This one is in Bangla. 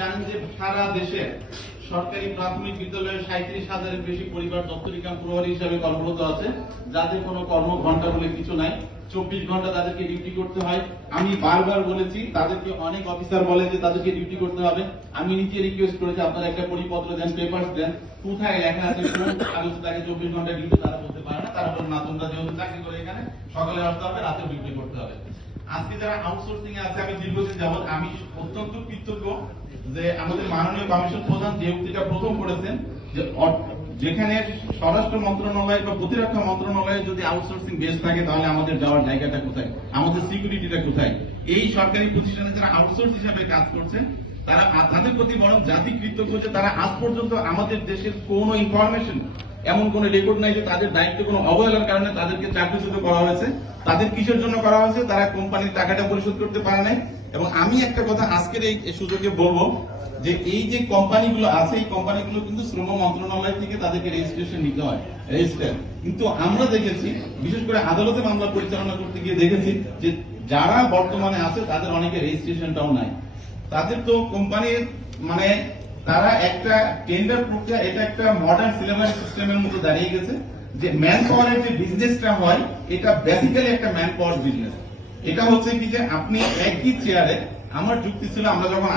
জানেন যে সারা দেশে সরকারি প্রাথমিক বিদ্যালয়ে 37,000-এর বেশি পরিবার দপ্তরিকাম প্রহরী হিসাবে কর্মরত আছে, যাদের কোনো কর্মঘণ্টা বলে কিছু নাই। 24 ঘন্টা তাদেরকে ডিউটি করতে হয়। আমি বারবার বলেছি, তাদেরকে অনেক অফিসার বলে যে তাদেরকে ডিউটি করতে হবে। আমি নিজে রিকোয়েস্ট করেছি, আপনারা একটা পরিপত্র দেন, পেপারস দেন, কোথায় লেখা আছে কোন কাগজ তাকে 24 ঘন্টা ডিউটি তারা বলতে পারে না। তারা বলে না, তোমরা যেহেতু চাকরি করে এখানে সকালে আসতে হবে, রাতে ডিউটি করতে হবে। আজকে যারা আউটসোর্সিং এ আছে, আমি দীর্ঘদিন যাবত আমি অত্যন্ত কৃতজ্ঞ যে আমাদের মাননীয় কমিশন প্রধান যে উক্তিটা প্রথম করেছেন যে যেখানে স্বরাষ্ট্র মন্ত্রণালয় বা প্রতিরক্ষা মন্ত্রণালয়ে যদি আউটসোর্সিং বেস থাকে, তাহলে আমাদের যাওয়ার জায়গাটা কোথায়, আমাদের সিকিউরিটিটা কোথায়? এই সরকারি প্রতিষ্ঠানে যারা আউটসোর্স হিসাবে কাজ করছে তারা তাদের প্রতি বরং জাতি কৃতজ্ঞ যে তারা আজ পর্যন্ত আমাদের দেশের কোনো ইনফরমেশন, এমন কোন রেকর্ড নাই যে তাদের দায়িত্বে কোনো অবহেলার কারণে তাদেরকে চাকরিচ্যুত করা হয়েছে। তাদের কিসের জন্য করা হয়েছে? তারা কোম্পানির টাকাটা পরিশোধ করতে পারে নাই। এবং আমি একটা কথা আজকের এই সুযোগে বলবো যে এই যে কোম্পানিগুলো আছে, এই কোম্পানিগুলো কিন্তু শ্রম মন্ত্রণালয় থেকে তাদেরকে রেজিস্ট্রেশন নিতে হয়, রেজিস্টার। কিন্তু আমরা দেখেছি, বিশেষ করে আদালতে মামলা পরিচালনা করতে গিয়ে দেখেছি যে যারা বর্তমানে আছে তাদের অনেকে রেজিস্ট্রেশনটাও নাই। তাদের তো কোম্পানির মানে তারা একটা টেন্ডার প্রক্রিয়া, এটা একটা মডার্ন সিলেবাস সিস্টেমের মতো দাঁড়িয়ে গেছে যে ম্যান পাওয়ারের যে বিজনেসটা হয়, এটা বেসিক্যালি একটা ম্যান পাওয়ার বিজনেস। এটা হচ্ছে কি যে আপনি একই চেয়ারে, আমার যুক্তি ছিল আমরা যখন